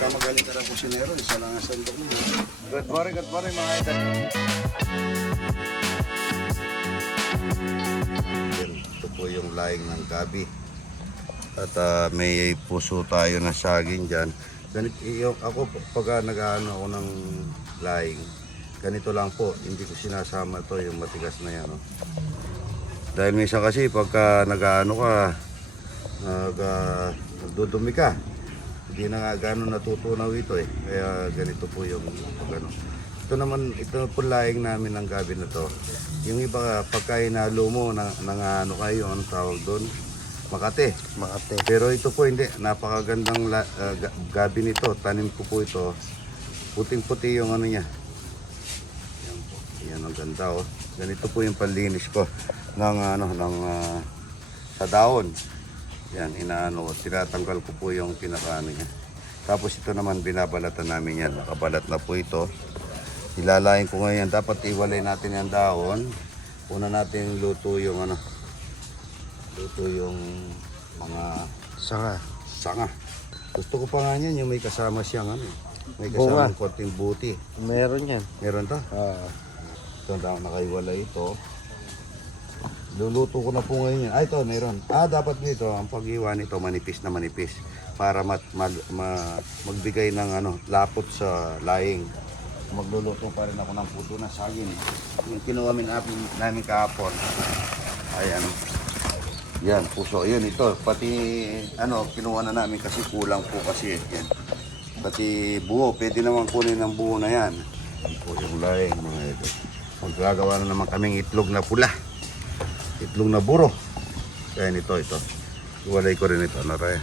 Pagka magaling ka ng kusinero, isa lang ang sandok mo. Good morning mga idol. Ito po yung laing ng gabi. At may puso tayo na saging dyan. Ako pagka nag-ano ako ng laing, ganito lang po, hindi ko sinasama to yung matigas na yan. No? Dahil minsan kasi pagka nag-ano ka, nagdudumi ka, hindi na nga gano'n natutunaw ito eh. Kaya ganito po yung pagano. Ito naman, ito po laing namin ng gabi na to. Yung iba pagka hinalo mo, ano kayo, anong tawag doon? Makate. Pero ito po hindi, napakagandang gabi nito. Tanim ko po ito. Puting-puti yung ano niya. Yan po. Yan ang ganda oh. Ganito po yung panlinis ko ng sa daon. Yan, inaano ko. Tinatanggal ko po yung pinakaano niya. Tapos ito naman binabalatan namin yan. Nakabalat na po ito. Ilalain ko ngayon. Dapat iwalay natin yung daon. Una natin luto yung luto yung mga sanga. Gusto ko pa nga yan yung may kasama siyang may kasamang konting buti. Meron yan. Meron to? Ito na nakaiwalay ito. Luluto ko na po ngayon yan. Ito meron. Dapat nito ang pag-iwa nito manipis na manipis para magbigay ng lapot sa laing. Magluluto pa rin ako ng puto na saging. Yung kinuha namin kahapon. Ayan. Yan, puso. Yun, ito. Pati, kinuha na namin kasi kulang po kasi. Yan. Pati buo. Pwede naman kunin ng buo na yan. Yan po yung laing, mga ito. Maggagawa na naman kaming itlog na pula. Itlog na buro. Kaya ito. Iwalay ko rin ito. Para,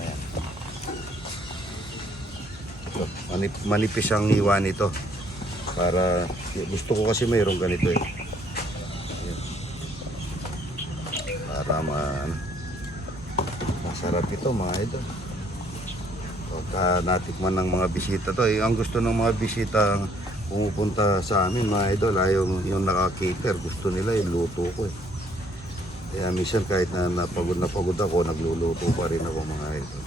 yan. Ito, manipis ang iwa nito. Para, gusto ko kasi mayroong ganito eh. Para masarap ito mga ito. Pagka natikman ng mga bisita to, ang gusto ng mga bisita pumupunta sa amin mga idol, ayaw yung naka-cater, gusto nila yung luto ko eh. Kaya minsan kahit na napagod ako, nagluluto pa rin ako mga idol.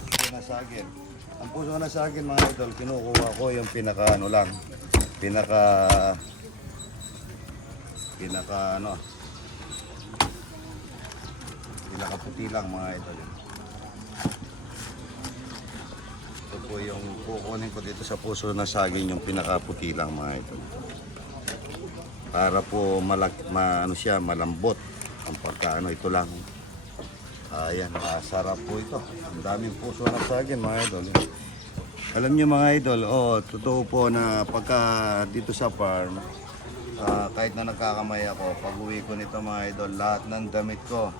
Ang puso na sa akin mga idol, kinukuha ko yung pinakaputi lang mga idol. Ito po yung kukunin ko dito sa puso na saging, yung pinakaputi lang mga idol. Para po malambot ang pagkaano ito lang. Ayan, sarap po ito. Ang daming puso na saging mga idol. Alam niyo mga idol, totoo po na pagka dito sa farm, kahit na nagkakamay ako, pag uwi ko nito mga idol, lahat ng damit ko,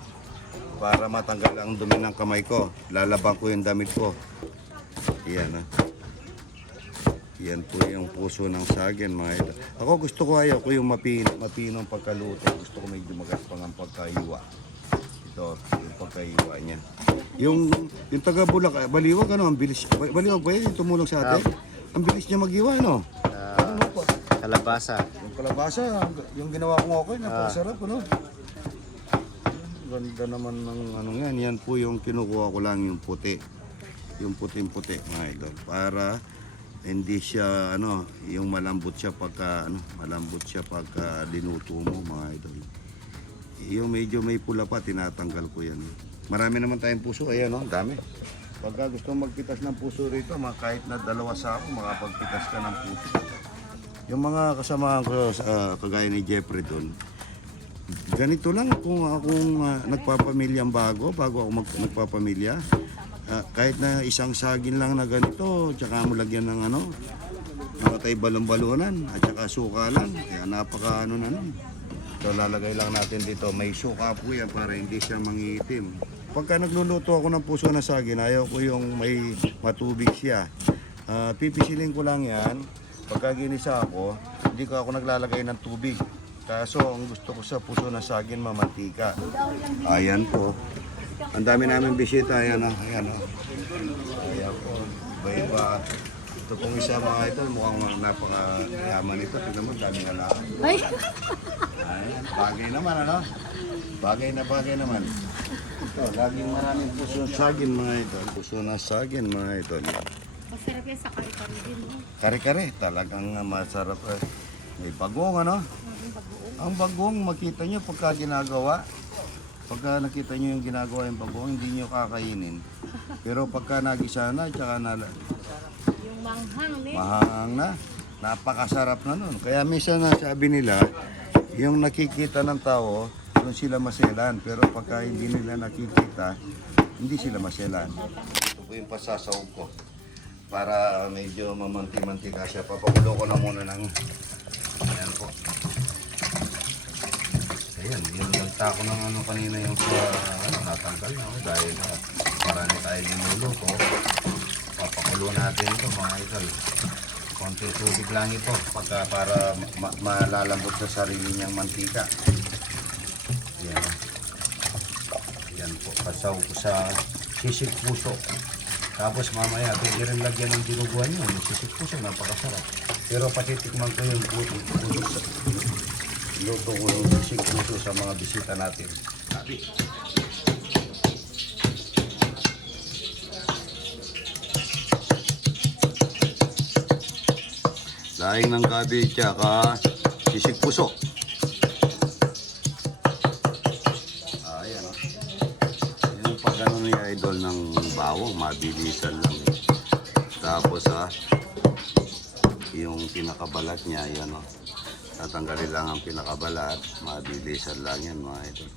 para matanggal ang dumi ng kamay ko, lalabang ko yung damit ko. Yan Yan po yung puso ng saging mga idol. Ako gusto ko, ayaw ko yung mapinong pagkaluto. Gusto ko medyo magaspang ang pagkaiwa. Ito, yung pagkaiwa niya. Yung taga Baliwag, ang bilis. Baliwag ba yun? Yung tumulong sa atin? Ang bilis niya mag-iwa, Kalabasa. Yung kalabasa, yung ginawa kong okay, napakasarap, Ganda naman ng yan. Yan po yung kinukuha ko lang yung puti. Yung puting-puti mga idol. Para hindi siya yung malambot siya pagka dinuto mo mga idol. Yung medyo may pula pa, tinatanggal ko yan. Marami naman tayong puso. Ayan dami. Pagka gusto magpitas ng puso rito, kahit na 2 sako, makapagpitas ka ng puso. Yung mga kasamahan ko kagaya ni Jeffrey doon, ganito lang kung akong nagpapamilyang bago ako nagpapamilya. Kahit na isang saging lang na ganito, tsaka mo lagyan ng namatay balon-balunan at tsaka suka lang. Kaya napaka So lalagay lang natin dito, may suka po yan para hindi siya mangitim. Pagka nagluluto ako ng puso na saging, ayaw ko yung may matubig siya. Pipisilin ko lang yan. Pagka ginisa ako, hindi ko ako naglalagay ng tubig. Kaso ang gusto ko sa puso na saging mamantika. Ayan po. Ang dami namin bisita. Ayan Ayan po. Iba-iba. Ito pong isa mga ito. Mukhang napakayaman ito. Tignan mo, daming alaang. Ayan. Bagay naman Bagay na bagay naman. Ito, laging maraming puso ng saging mga idol. Puso ng saging mga idol. Masarap yan sa kare-kare din, no? Kare-kare, talagang masarap. May bagong ano? Maging bagoong. Ang bagong, makita nyo pagka ginagawa. Pagka nakita nyo yung ginagawa yung bagong, hindi nyo kakainin. Pero pagka nagisa na, tsaka Yung manghang, ne? mahang na, napakasarap na nun. Kaya minsan na sabi nila, yung nakikita ng tao, doon sila maselan. Pero pagka hindi nila nakikita, hindi sila maselan. Ito po yung pasasawag ko. Para medyo mamanti-mantika siya. Papakulo ko na muna ng... Ayan po. Ayan, yung nagtako ng ano kanina yung sa natanggal na. Dahil marami tayo linuluto. Papakulo natin ito mga idol. Konti tubig lang ito para malalambot sa sarili niyang mantika. Yan. Yan po, pasaw ko sa sisig puso. Tapos mamaya, pwede rin lagyan ng dinuguan yun. Yung sisig puso, napakasarap. Pero patitikman ko yung puso sa... Luto ko yung sisig puso sa mga bisita natin. Sabi. Laing ng gabi tsaka sisig puso. Ayan o. Yung pag-ano ni idol ng bawang, mabilisan lang. Tapos yung pinakabalat niya, yan o. Tatanggalin lang ang pinakabalat, mabilisan lang yan mga idol.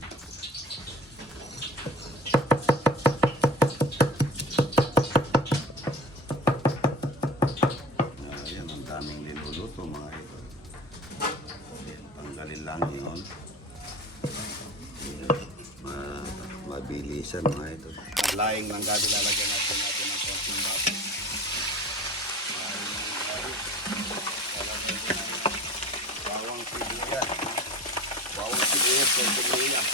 Ayan, ang daming niluluto mga idol. Ayan, tanggalin lang yun. Mabilisan mga idol. Laing ng gabi lalagyan natin ng konting baboy. Bawang sibuyas. Bawang sibuyas sa sibuyas.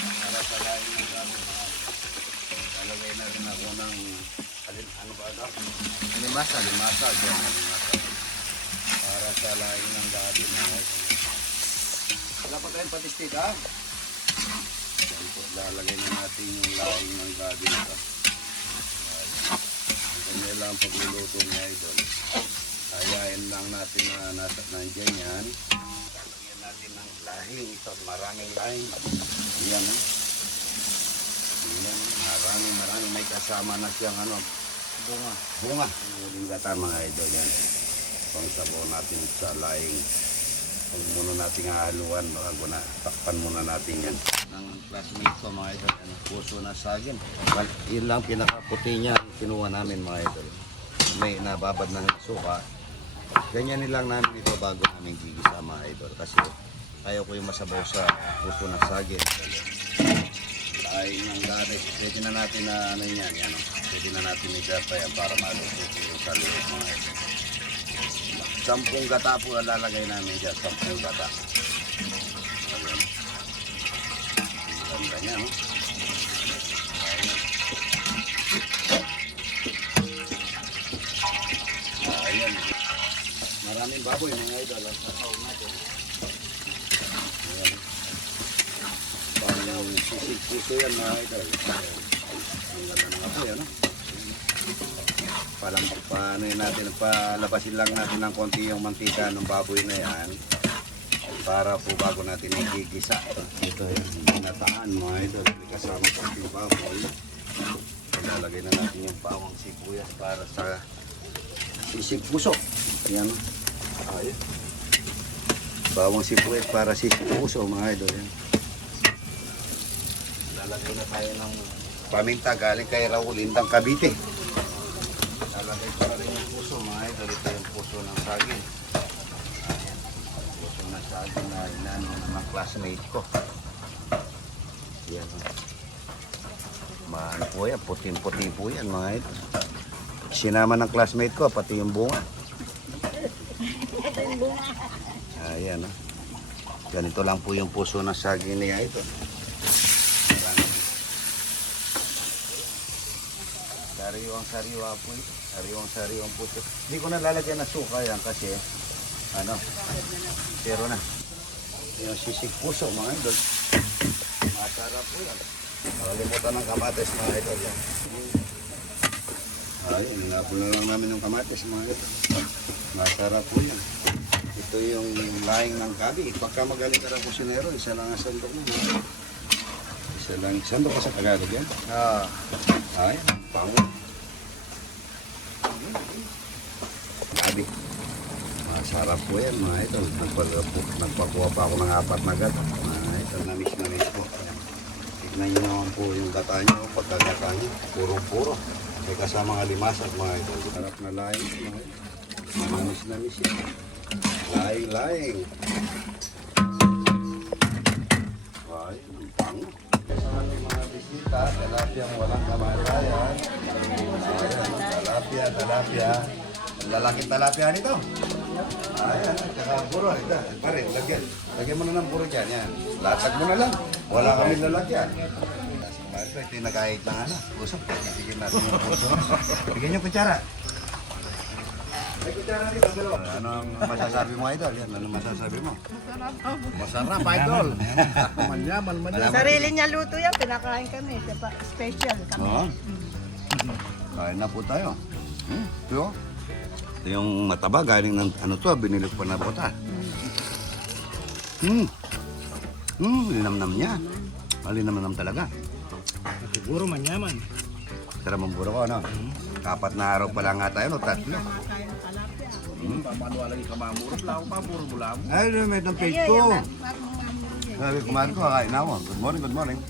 Para sa laing ng gabi mga idol. Lalagay na rin ako ng ano ba ito? Alimasa. Para sa laing ng gabi mga idol. Wala pa tayong patistik ha? Lalagay na natin yung laing ng gabi nito. Ganyan lang pagluluto ng idol. Ayain lang natin na nandiyan yan. Lalagyan natin ng lahing. Ito, maraming lahing. Yan eh. Yan, maraming. May kasama na siyang bunga. Muling gata mga idol yan. Pangsabaw natin sa lahing. Huwag muna natin haluan bago na takpan muna natin yan. Ng classmate ko mga idol, puso na saging. Yun lang pinakaputi niya, kinuha namin mga idol. May nababad na suka. Ganyan nilang namin ito bago namin gigisa mga idol. Kasi ayaw ko yung masabaw sa puso na saging. Ay ng gabi, pwede na natin na ano yan. Pwede na natin i-prepare para maluto yung sa loob mga idol. 10 gata po lalagay namin dyan, 10 gata. Ayan. Ganda niya, no? Ayan. Maraming baboy, mga idol. Ang sasaw natin. Ayan. Parang sisig puso yan, mga idol. Ang ganda ng apoy, ano? Paano natin, palabasin lang natin ng konti yung mantika ng baboy na yan para po bago natin igigisa. Ito yung ginataan mga idol, may kasama konti yung baboy. Lalagay na natin yung bawang sibuyas para sa sisig puso. Yan. Ayun. Bawang sibuyas para sisig puso mga idol. Yan. Lalagay na tayo ng paminta galing kay Raul Indang Cavite. Lalagay ko na rin yung puso mga idol. Ito yung puso ng saging. Ayan. Puso ng saging na inano ng classmate ko. Yan. Maano po yan. Puting-puti po yan mga idol. Sinama ng classmate ko pati yung bunga. Ayan. Ganito lang po yung puso ng saging niya ito. Sariwang-sariwa po ito. Sariwang puso. Hindi ko na lalagyan ng suka yan kasi pero na. Yung sisig puso mga idol. Masarap po yan. Nakalimutan ng kamatis mga idol. Ayun, hinapon na lang namin yung kamatis mga idol. Masarap po yan. Ito yung laing ng gabi. Pagka magaling ka ng kusinero, isa lang ang sandok mo. Isa lang. Sandok ka sa Tagalog yan? Ay, pango. Gabi. Masarap po yan mga idol. Nagpakuha pa ako ng 4 na gata. Mga idol, na-miss po. Ayan. Tignan nyo naman po yung gata nyo. Pagkagata nyo, puro-puro. May kasamang alimasag mga idol. Sarap na laing mga idol. Na-miss yan. Laing. Ay, ang pango. Sa ating mga bisita, talapiyang walang kamatayan. Ayan, talapia. Ang lalaking talapia nito. Ayan, tsaka puro. Ito, pare, lagyan. Lagyan mo na ng puro dyan. Yan. Latag mo na lang. Wala kami lalagyan. Ito yung nag-ahit lang ano. Usap. Bigyan natin yung puso. Bigyan yung kutsara. May kutsara dito. Ano ang masasabi mo, idol? Yan, ano masasabi mo? Masarap, idol. Manyaman. Sarili niya luto yan, pinakain kami. Diba? Special kami. Oo. Kain na po tayo. Ito. Ito yung mataba, galing ng ano to, binili ko pa na bota. Linamnam niya. Linamnam talaga. Siguro manyaman. Sarap ang buro ko, ano? 4 na araw pa lang nga tayo, no? 3. Pinakain ng talapia. Paano lagi ka mamurot lang, puro bulam. Ay, may ng page ko. Sabi, kumain ko, kakain na ako. Good morning.